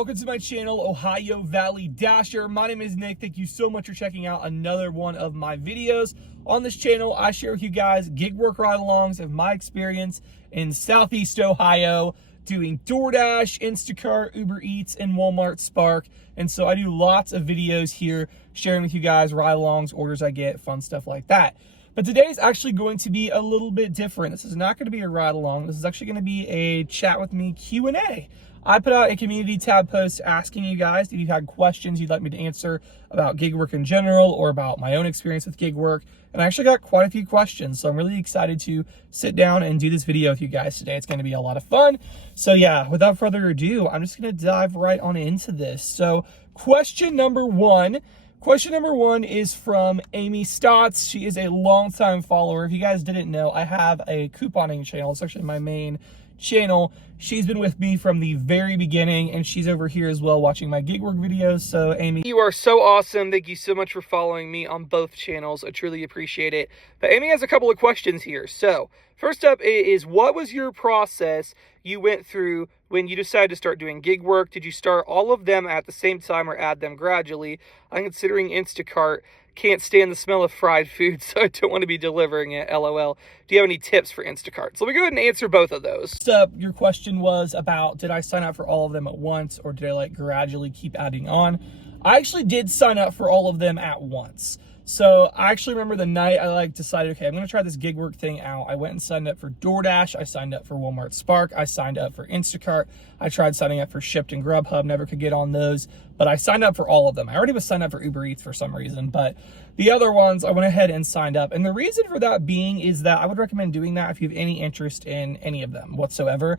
welcome to my channel, Ohio Valley Dasher. My name is Nick. Thank you so much for checking out another one of my videos. On this channel, I share with you guys gig work ride-alongs of my experience in Southeast Ohio doing DoorDash, Instacart, Uber Eats, and Walmart Spark. And so I do lots of videos here sharing with you guys ride-alongs, orders I get, fun stuff like that. But today is actually going to be a little bit different. This is not going to be a ride-along. This is actually going to be a chat with me Q&A. I put out a community tab post asking you guys if you had questions you'd like me to answer about gig work in general or about my own experience with gig work. And I actually got quite a few questions. So I'm really excited to sit down and do this video with you guys today. It's going to be a lot of fun. So yeah, without further ado, I'm just going to dive right on into this. So question number one is from Amy Stotts. She is a longtime follower. If you guys didn't know, I have a couponing channel. It's actually my main channel. She's been with me from the very beginning, and she's over here as well watching my gig work videos. So Amy, you are so awesome. Thank you so much for following me on both channels. I truly appreciate it. But Amy has a couple of questions here. So first up is, what was your process you went through when you decided to start doing gig work? Did you start all of them at the same time or add them gradually? I'm considering Instacart. Can't stand the smell of fried food, so I don't want to be delivering it, LOL. Do you have any tips for Instacart? So let me go ahead and answer both of those. So your question was about, did I sign up for all of them at once, or did I like gradually keep adding on? I actually did sign up for all of them at once. So I actually remember the night I decided, okay, I'm going to try this gig work thing out. I went and signed up for DoorDash. I signed up for Walmart Spark. I signed up for Instacart. I tried signing up for Shipt and Grubhub, never could get on those, but I signed up for all of them. I already was signed up for Uber Eats for some reason, but the other ones I went ahead and signed up. And the reason for that being is that I would recommend doing that if you have any interest in any of them whatsoever,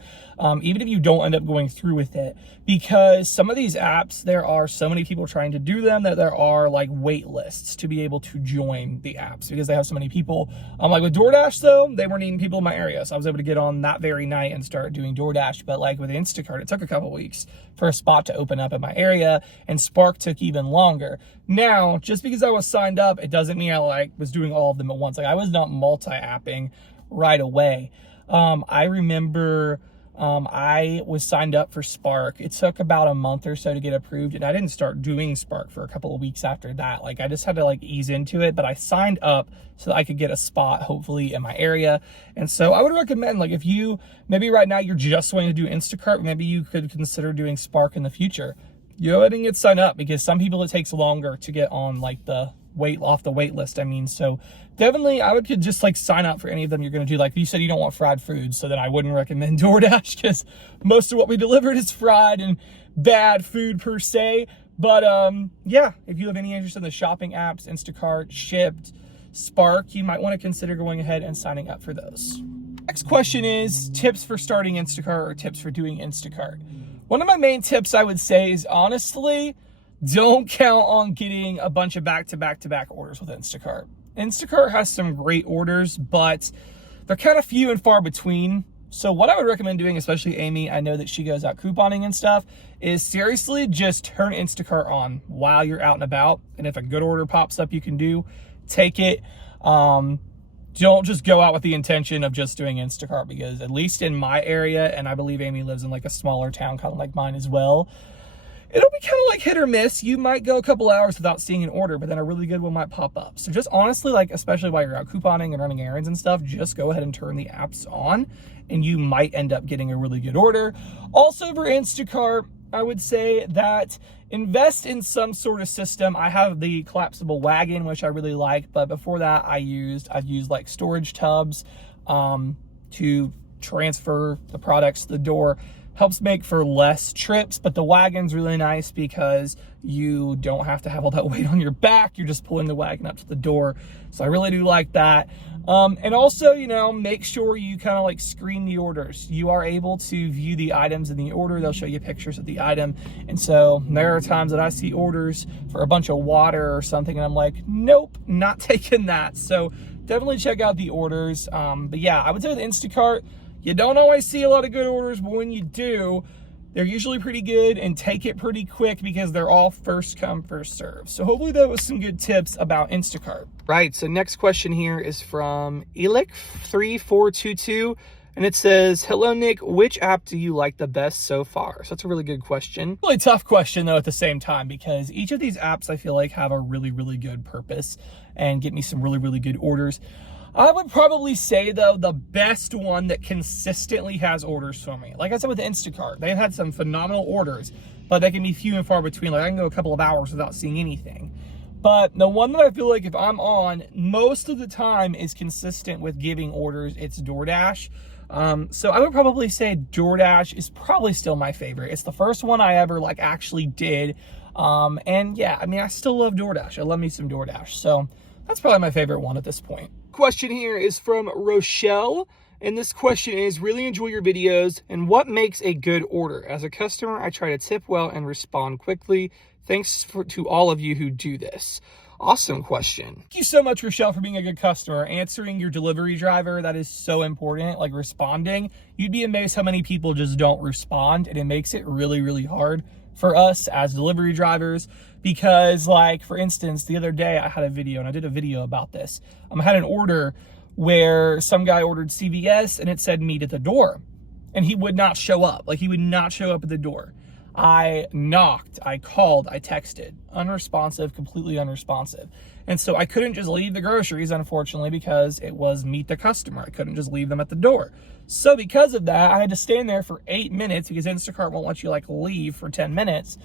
even if you don't end up going through with it, because some of these apps, there are so many people trying to do them that there are like wait lists to be able to join the apps because they have so many people. Like with DoorDash though, they weren't needing people in my area, so I was able to get on that very night and start doing DoorDash. But like with Instacart, it took a couple weeks for a spot to open up in my area, and Spark took even longer. Now, just because I was signed up, it doesn't mean I was doing all of them at once. Like I was not multi-apping right away. I remember I was signed up for Spark. It took about a month or so to get approved, and I didn't start doing Spark for a couple of weeks after that. Like I just had to ease into it, but I signed up so that I could get a spot hopefully in my area. And so I would recommend, if you maybe right now you're just wanting to do Instacart, maybe you could consider doing Spark in the future. You go ahead and get signed up, because some people it takes longer to get on the off the wait list. So definitely I would just sign up for any of them you're going to do. Like you said, you don't want fried food, so then I wouldn't recommend DoorDash, because most of what we delivered is fried and bad food per se. But yeah, if you have any interest in the shopping apps, Instacart, Shipt, Spark, you might want to consider going ahead and signing up for those. Next question is tips for starting Instacart or tips for doing Instacart. One of my main tips I would say is, honestly, don't count on getting a bunch of back-to-back orders with Instacart. Instacart has some great orders, but they're kind of few and far between. So what I would recommend doing, especially Amy, I know that she goes out couponing and stuff, is seriously just turn Instacart on while you're out and about. And if a good order pops up you can do, take it. Don't just go out with the intention of just doing Instacart, because at least in my area, and I believe Amy lives in a smaller town kind of like mine as well, it'll be kind of hit or miss. You might go a couple hours without seeing an order, but then a really good one might pop up. So just honestly, especially while you're out couponing and running errands and stuff, just go ahead and turn the apps on, and you might end up getting a really good order. Also for Instacart, I would say that invest in some sort of system. I have the collapsible wagon, which I really like, but before that I've used storage tubs to transfer the products to the door. Helps make for less trips, but the wagon's really nice because you don't have to have all that weight on your back. You're just pulling the wagon up to the door. So I really do like that. And also, make sure you kind of screen the orders. You are able to view the items in the order. They'll show you pictures of the item. And so there are times that I see orders for a bunch of water or something, and I'm like, nope, not taking that. So definitely check out the orders. But yeah, I would say with Instacart, you don't always see a lot of good orders, but when you do, they're usually pretty good and take it pretty quick because they're all first come, first serve. So hopefully that was some good tips about Instacart. Right, so next question here is from Elic3422. And it says, hello, Nick, which app do you like the best so far? So that's a really good question. Really tough question, though, at the same time, because each of these apps I feel like have a really, really good purpose and get me some really, really good orders. I would probably say, though, the best one that consistently has orders for me. Like I said with Instacart, they've had some phenomenal orders, but they can be few and far between. Like I can go a couple of hours without seeing anything. But the one that I feel like if I'm on most of the time is consistent with giving orders, it's DoorDash. So I would probably say DoorDash is probably still my favorite. It's the first one I ever like actually did. And yeah, I mean, I still love DoorDash. I love me some DoorDash. So that's probably my favorite one at this point. Question here is from Rochelle. And this question is, really enjoy your videos and what makes a good order? As a customer, I try to tip well and respond quickly. Thanks to all of you who do this. Awesome question. Thank you so much, Rochelle, for being a good customer. Answering your delivery driver, that is so important. Like responding, you'd be amazed how many people just don't respond, and it makes it really, really hard for us as delivery drivers. Because like, for instance, the other day I had a video, and I did a video about this. I had an order where some guy ordered CVS and it said meet at the door, and he would not show up. Like he would not show up at the door. I knocked, I called, I texted, unresponsive, completely unresponsive. And so I couldn't just leave the groceries, unfortunately, because it was meet the customer. I couldn't just leave them at the door. So because of that, I had to stand there for 8 minutes because Instacart won't let you like leave for 10 minutes.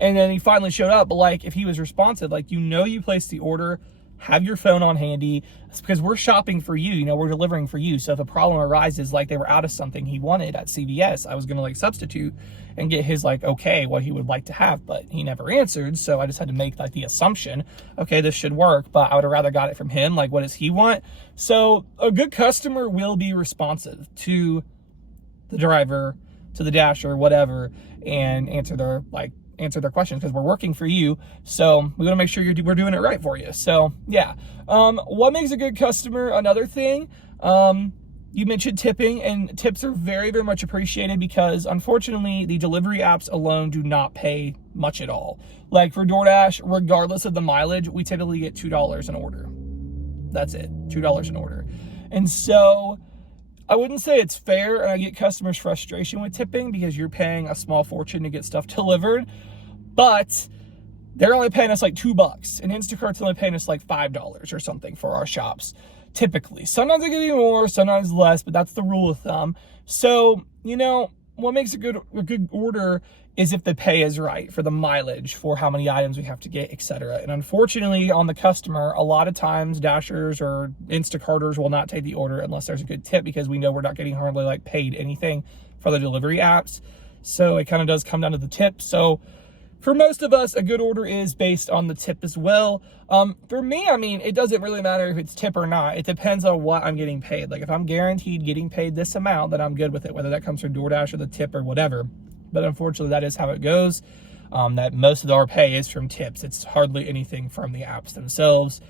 And then he finally showed up. But like, if he was responsive, like, you know, you placed the order, have your phone on handy. It's because we're shopping for you, you know, we're delivering for you. So if a problem arises, like they were out of something he wanted at CVS, I was going to like substitute and get his like, okay, what he would like to have, but he never answered. So I just had to make like the assumption, okay, this should work, but I would have rather got it from him. Like, what does he want? So a good customer will be responsive to the driver, to the dasher, whatever, and answer their questions, because we're working for you. So we want to make sure we're doing it right for you. So yeah. What makes a good customer? Another thing, you mentioned tipping, and tips are very, very much appreciated because unfortunately the delivery apps alone do not pay much at all. Like for DoorDash, regardless of the mileage, we typically get $2 an order. That's it, $2 an order. And so I wouldn't say it's fair, and I get customers' frustration with tipping because you're paying a small fortune to get stuff delivered, but they're only paying us like $2, and Instacart's only paying us like $5 or something for our shops, typically. Sometimes they give you more, sometimes less, but that's the rule of thumb. So, you know, what makes a good order is if the pay is right for the mileage, for how many items we have to get, etc. And unfortunately, on the customer, a lot of times Dashers or Instacarters will not take the order unless there's a good tip, because we know we're not getting hardly like paid anything for the delivery apps. So it kind of does come down to the tip. So for most of us, a good order is based on the tip as well. For me, I mean, it doesn't really matter if it's tip or not. It depends on what I'm getting paid. Like if I'm guaranteed getting paid this amount, then I'm good with it, whether that comes from DoorDash or the tip or whatever. But unfortunately, that is how it goes. That most of our pay is from tips. It's hardly anything from the apps themselves.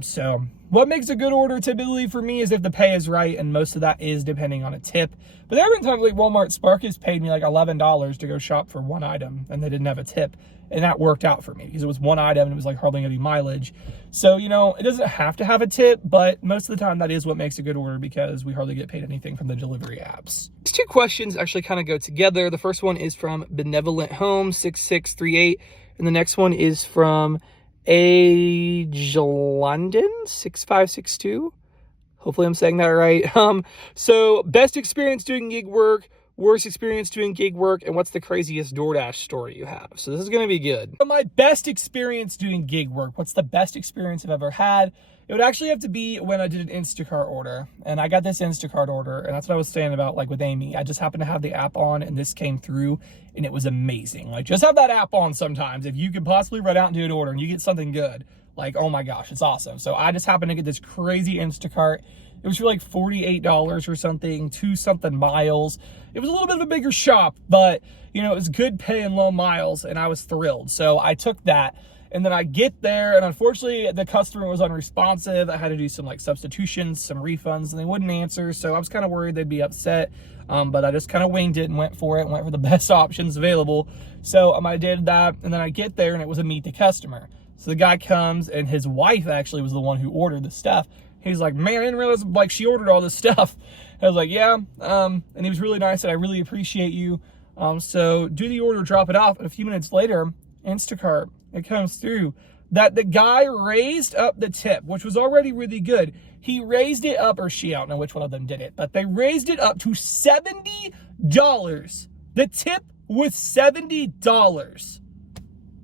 So what makes a good order typically for me is if the pay is right, and most of that is depending on a tip. But there have been times like Walmart Spark has paid me like $11 to go shop for one item, and they didn't have a tip. And that worked out for me because it was one item and it was like hardly any mileage. So, you know, it doesn't have to have a tip, but most of the time that is what makes a good order because we hardly get paid anything from the delivery apps. These two questions actually kind of go together. The first one is from Benevolent Home 6638, and the next one is from Age London 6562. Hopefully I'm saying that right. So best experience doing gig work, worst experience doing gig work, and what's the craziest DoorDash story you have? So this is going to be good. So my best experience doing gig work, what's the best experience I've ever had? It would actually have to be when I did an Instacart order, and I got this Instacart order, and that's what I was saying about like with Amy. I just happened to have the app on, and this came through, and it was amazing. Like, just have that app on sometimes. If you could possibly write out and do an order and you get something good, like, oh my gosh, it's awesome. So I just happened to get this crazy Instacart. It was for like $48 or something, 2-something miles. It was a little bit of a bigger shop, but you know, it was good pay and low miles, and I was thrilled. So I took that, and then I get there, and unfortunately the customer was unresponsive. I had to do some like substitutions, some refunds, and they wouldn't answer. So I was kind of worried they'd be upset, but I just kind of winged it and went for the best options available. So I did that, and then I get there, and it was a meet the customer. So the guy comes, and his wife actually was the one who ordered the stuff. He's like, man, I didn't realize like she ordered all this stuff. I was like, yeah. And he was really nice, and I really appreciate you. So do the order, drop it off. And a few minutes later, Instacart, it comes through that the guy raised up the tip, which was already really good. He raised it up, or she, I don't know which one of them did it, but they raised it up to $70. The tip was $70.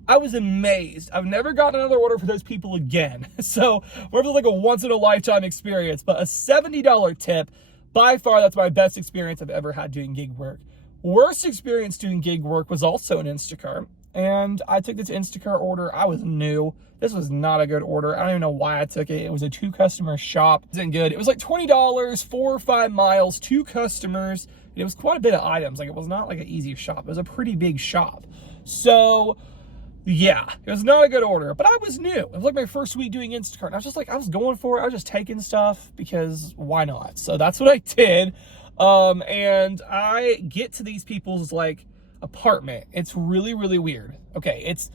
I was amazed. I've never gotten another order for those people again. So whether like a once in a lifetime experience, but a $70 tip, by far, that's my best experience I've ever had doing gig work. Worst experience doing gig work was also in Instacart. And I took this Instacart order. I was new. This was not a good order. I don't even know why I took it. It was a 2-customer shop. It wasn't good. It was like $20, 4 or 5 miles, 2 customers. And it was quite a bit of items. Like, it was not like an easy shop. It was a pretty big shop. So yeah, it was not a good order, but I was new. It was like my first week doing Instacart. And I was just like, I was going for it. I was just taking stuff because why not? So that's what I did. And I get to these people's like apartment. It's really, really weird. Okay, it's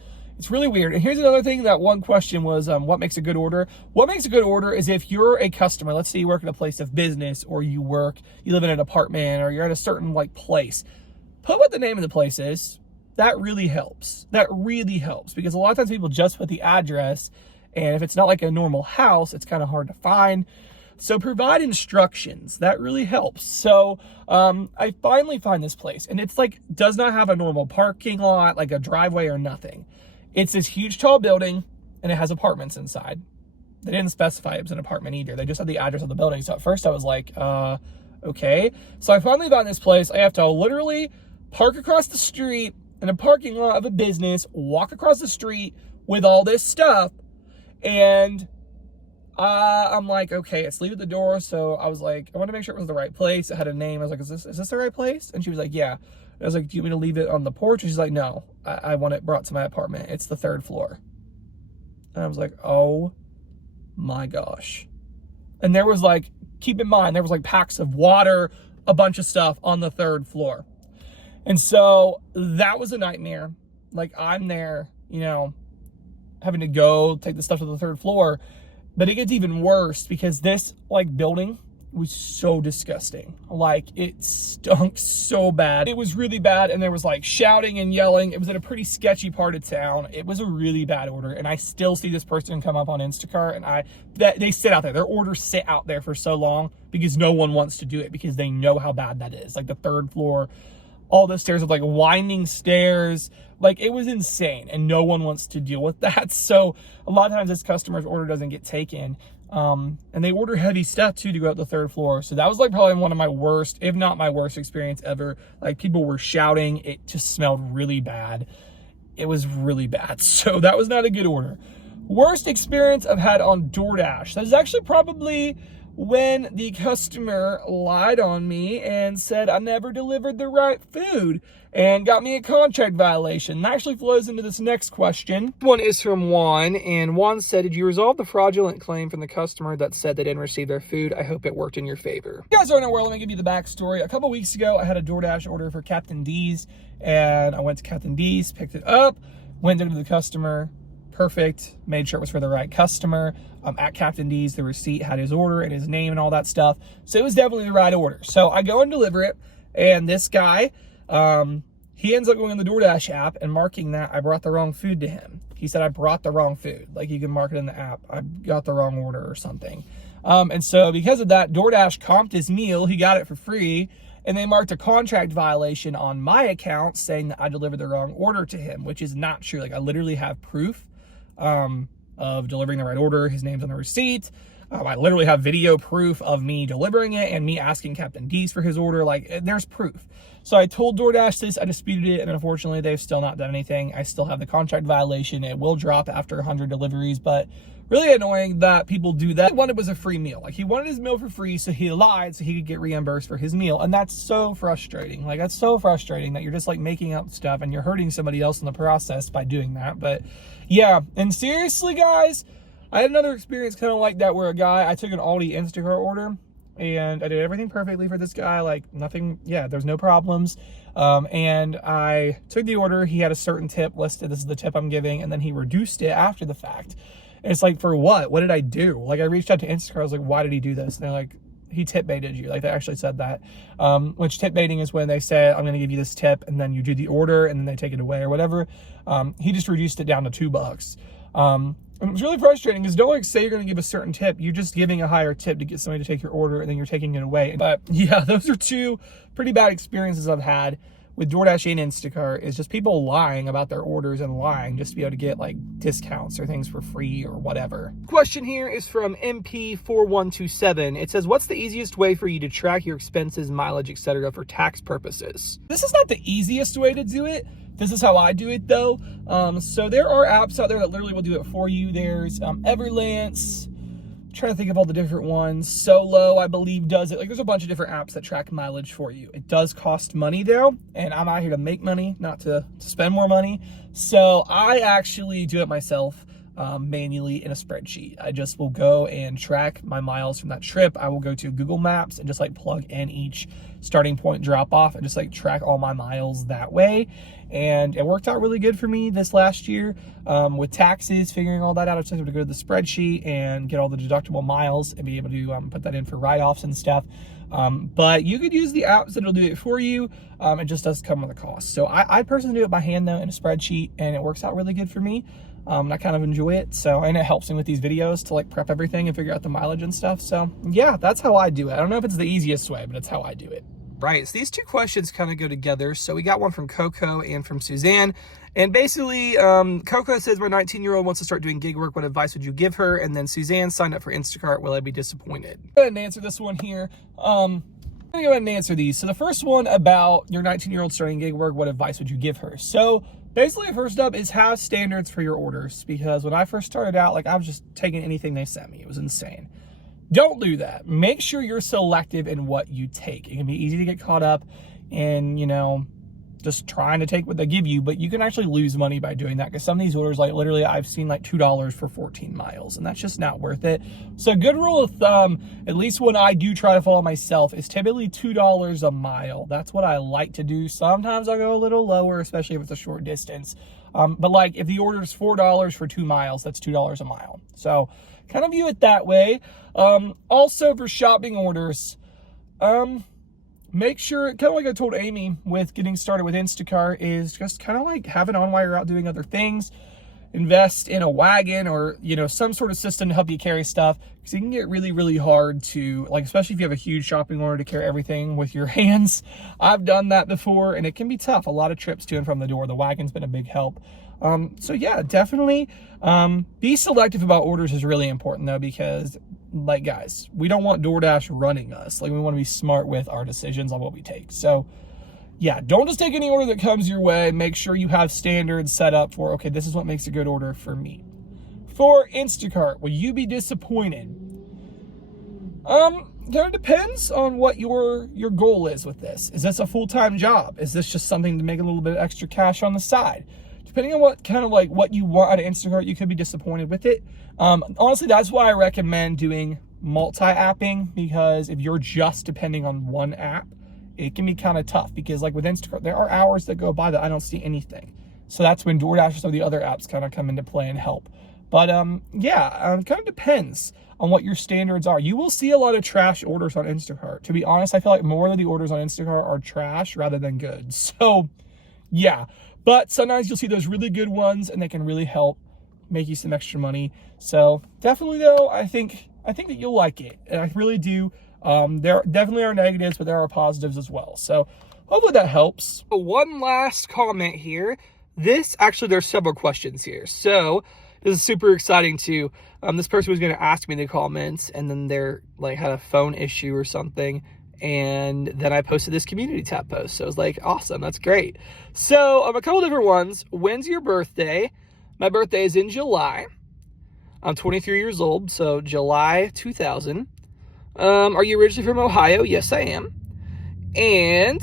really weird. And here's another thing. That one question was, what makes a good order? What makes a good order is if you're a customer, let's say you work at a place of business, or you live in an apartment, or you're at a certain like place, put what the name of the place is. That really helps. That really helps, because a lot of times people just put the address, and if it's not like a normal house, it's kind of hard to find. So provide instructions. That really helps. So I finally find this place, and it's like, does not have a normal parking lot, like a driveway or nothing. It's this huge tall building, and it has apartments inside. They didn't specify it was an apartment either. They just had the address of the building. So at first I was like, okay. So I finally found this place. I have to literally park across the street in a parking lot of a business, walk across the street with all this stuff, and I'm like, okay, it's leave at the door. So I was like, I want to make sure it was the right place. It had a name. I was like, is this the right place? And she was like, yeah. I was like, do you want me to leave it on the porch? And she's like, no, I want it brought to my apartment. It's the 3rd floor. And I was like, oh my gosh. And there was like, keep in mind, there was like packs of water, a bunch of stuff on the 3rd floor. And so that was a nightmare. Like, I'm there, you know, having to go take the stuff to the 3rd floor. But it gets even worse because this like building was so disgusting. Like, it stunk so bad. It was really bad, and there was like shouting and yelling. It was in a pretty sketchy part of town. It was a really bad order, and I still see this person come up on Instacart, and they sit out there. Their orders sit out there for so long because no one wants to do it, because they know how bad that is. Like, the 3rd floor, all the stairs with like winding stairs. Like, it was insane, and no one wants to deal with that. So a lot of times this customer's order doesn't get taken. And they order heavy stuff too to go up the 3rd floor. So that was like probably one of my worst, if not my worst experience ever. Like, people were shouting. It just smelled really bad. It was really bad. So that was not a good order. Worst experience I've had on DoorDash. That is actually probably when the customer lied on me and said I never delivered the right food and got me a contract violation. That actually flows into this next question. One is from Juan, and Juan said, did you resolve the fraudulent claim from the customer that said they didn't receive their food? I hope it worked in your favor. If you guys aren't aware, let me give you the backstory. A couple weeks ago, I had a DoorDash order for Captain D's, and I went to Captain D's, picked it up, went there to the customer. Perfect. Made sure it was for the right customer. At Captain D's, the receipt had his order and his name and all that stuff. So it was definitely the right order. So I go and deliver it, and this guy, he ends up going on the DoorDash app and marking that I brought the wrong food to him. He said I brought the wrong food. Like, you can mark it in the app. I got the wrong order or something. And so because of that, DoorDash comped his meal. He got it for free. And they marked a contract violation on my account saying that I delivered the wrong order to him, which is not true. Like, I literally have proof of delivering the right order. His name's on the receipt. I literally have video proof of me delivering it and me asking Captain D's for his order. Like, there's proof. So I told DoorDash this, I disputed it, and unfortunately they've still not done anything. I still have the contract violation. It will drop after 100 deliveries, but really annoying that people do that. What he wanted was a free meal. Like, he wanted his meal for free, so he lied so he could get reimbursed for his meal. And that's so frustrating. Like, that's so frustrating that you're just like making up stuff and you're hurting somebody else in the process by doing that. But yeah, and seriously, guys, I had another experience kind of like that where I took an Aldi Instacart order, and I did everything perfectly for this guy. Like, nothing, yeah, there's no problems. And I took the order. He had a certain tip listed. This is the tip I'm giving. And then he reduced it after the fact. And it's like, for what? What did I do? Like, I reached out to Instacart. I was like, why did he do this? And they're like, he tip baited you. Like, they actually said that, which tip baiting is when they say, I'm going to give you this tip, and then you do the order and then they take it away or whatever. He just reduced it down to $2. And it's really frustrating because don't like say you're going to give a certain tip. You're just giving a higher tip to get somebody to take your order, and then you're taking it away. But yeah, those are two pretty bad experiences I've had with DoorDash and Instacart, is just people lying about their orders and lying just to be able to get like discounts or things for free or whatever. Question here is from MP4127. It says, what's the easiest way for you to track your expenses, mileage, etc. for tax purposes? This is not the easiest way to do it. This is how I do it though. So there are apps out there that literally will do it for you. There's Everlance. I'm trying to think of all the different ones. Solo, I believe, does it. Like, there's a bunch of different apps that track mileage for you. It does cost money though, and I'm out here to make money, not to spend more money. So I actually do it myself. Manually in a spreadsheet. I just will go and track my miles from that trip. I will go to Google Maps and just like plug in each starting point drop off and just like track all my miles that way. And it worked out really good for me this last year with taxes, figuring all that out. I was able to go to the spreadsheet and get all the deductible miles and be able to put that in for write-offs and stuff. But you could use the apps that'll do it for you. It just does come with a cost. So I personally do it by hand though in a spreadsheet, and it works out really good for me. I kind of enjoy it. So, and it helps me with these videos to like prep everything and figure out the mileage and stuff. So yeah, that's how I do it. I don't know if it's the easiest way, but it's how I do it. Right, so these two questions kind of go together. So we got one from Coco and from Suzanne. And basically, Coco says, my 19-year-old wants to start doing gig work. What advice would you give her? And then Suzanne signed up for Instacart. Will I be disappointed? Go ahead and answer this one here. I'm gonna go ahead and answer these. So the first one about your 19-year-old starting gig work, what advice would you give her? So basically, first up is have standards for your orders, because when I first started out, like, I was just taking anything they sent me. It was insane. Don't do that. Make sure you're selective in what you take. It can be easy to get caught up in, you know, just trying to take what they give you, but you can actually lose money by doing that, because some of these orders, like literally I've seen like $2 for 14 miles, and that's just not worth it. So a good rule of thumb, at least when I do try to follow myself, is typically $2 a mile. That's what I like to do. Sometimes I'll go a little lower, especially if it's a short distance. But like if the order is $4 for 2 miles, that's $2 a mile. So kind of view it that way. Also for shopping orders, make sure, kind of like I told Amy with getting started with Instacart, is just kind of like have it on while you're out doing other things. Invest in a wagon or, you know, some sort of system to help you carry stuff, because it can get really, really hard to, like, especially if you have a huge shopping order, to carry everything with your hands. I've done that before, and it can be tough. A lot of trips to and from the door. The wagon's been a big help. So yeah, definitely be selective about orders is really important though, because like, guys, we don't want DoorDash running us. Like, we want to be smart with our decisions on what we take. So yeah, don't just take any order that comes your way. Make sure you have standards set up for, okay, this is what makes a good order for me. For Instacart, will you be disappointed? Kind of depends on what your goal is with this. Is this a full-time job? Is this just something to make a little bit of extra cash on the side? Depending on what kind of like what you want out of Instacart, you could be disappointed with it. Honestly, that's why I recommend doing multi-apping, because if you're just depending on one app, it can be kind of tough, because like with Instacart, there are hours that go by that I don't see anything. So that's when DoorDash or some of the other apps kind of come into play and help. But yeah, it kind of depends on what your standards are. You will see a lot of trash orders on Instacart. To be honest, I feel like more of the orders on Instacart are trash rather than good. So yeah, but sometimes you'll see those really good ones, and they can really help make you some extra money. So definitely though, I think that you'll like it, and I really do. There definitely are negatives, but there are positives as well. So hopefully that helps. One last comment here. There's several questions here. So this is super exciting too. This person was going to ask me in the comments, and then they're like had a phone issue or something. And then I posted this community tab post. So I was like, awesome, that's great. So a couple different ones. When's your birthday? My birthday is in July. I'm 23 years old, so July 2000. Are you originally from Ohio? Yes, I am. And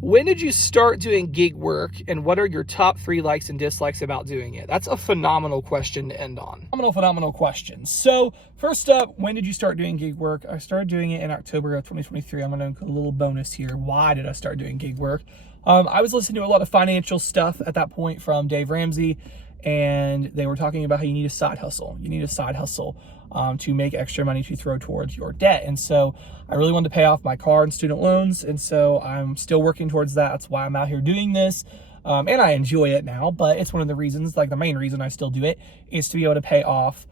when did you start doing gig work, and what are your top 3 likes and dislikes about doing it? That's a phenomenal question to end on. Phenomenal question. So first up, when did you start doing gig work? I started doing it in October of 2023. I'm going to include a little bonus here. Why did I start doing gig work? I was listening to a lot of financial stuff at that point from Dave Ramsey, and they were talking about how you need a side hustle. You need a side hustle. to make extra money to throw towards your debt. And so I really wanted to pay off my car and student loans. And so I'm still working towards that. That's why I'm out here doing this. And I enjoy it now, but it's one of the reasons, like the main reason I still do it is to be able to pay off,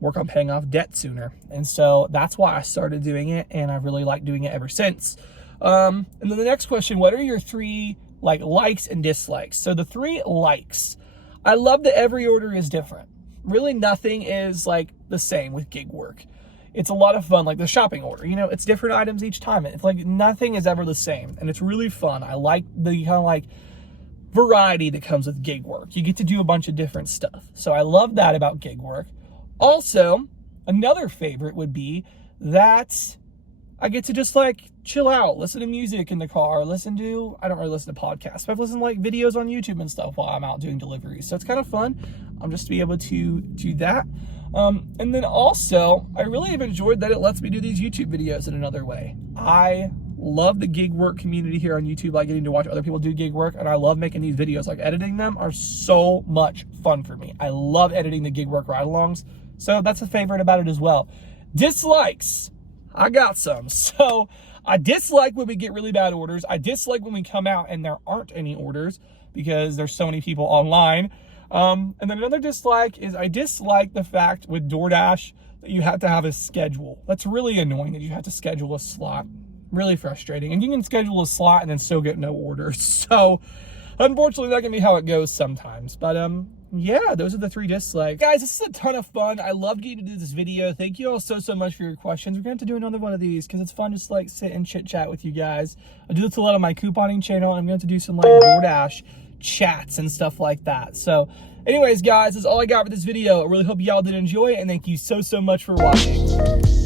work on paying off debt sooner. And so that's why I started doing it. And I really like doing it ever since. And then the next question, what are your 3 likes and dislikes? So the 3 likes, I love that every order is different. Really nothing is like the same with Gigwork. It's a lot of fun, like the shopping order, it's different items each time. It's like nothing is ever the same, and it's really fun. I like the kind of like variety that comes with Gigwork. You get to do a bunch of different stuff. So I love that about Gigwork. Also, another favorite would be that I get to just like chill out, listen to music in the car, I don't really listen to podcasts, but I've listened to like videos on YouTube and stuff while I'm out doing deliveries. So it's kind of fun just to be able to do that. And then also, I really have enjoyed that it lets me do these YouTube videos in another way. I love the gig work community here on YouTube, like getting to watch other people do gig work, and I love making these videos. Like editing them are so much fun for me. I love editing the gig work ride-alongs, so that's a favorite about it as well. Dislikes, I got some. So I dislike when we get really bad orders. I dislike when we come out and there aren't any orders because there's so many people online. And then another dislike is I dislike the fact with DoorDash that you have to have a schedule. That's really annoying that you have to schedule a slot. Really frustrating. And you can schedule a slot and then still get no orders. So unfortunately, that can be how it goes sometimes. But yeah, those are the 3 dislikes. Guys, this is a ton of fun. I love getting to do this video. Thank you all so much for your questions. We're going to have to do another one of these because it's fun just to like sit and chit chat with you guys. I do this a lot on my couponing channel, and I'm going to do some like DoorDash chats and stuff like that. So anyways, guys, that's all I got for this video. I really hope y'all did enjoy it, and thank you so much for watching.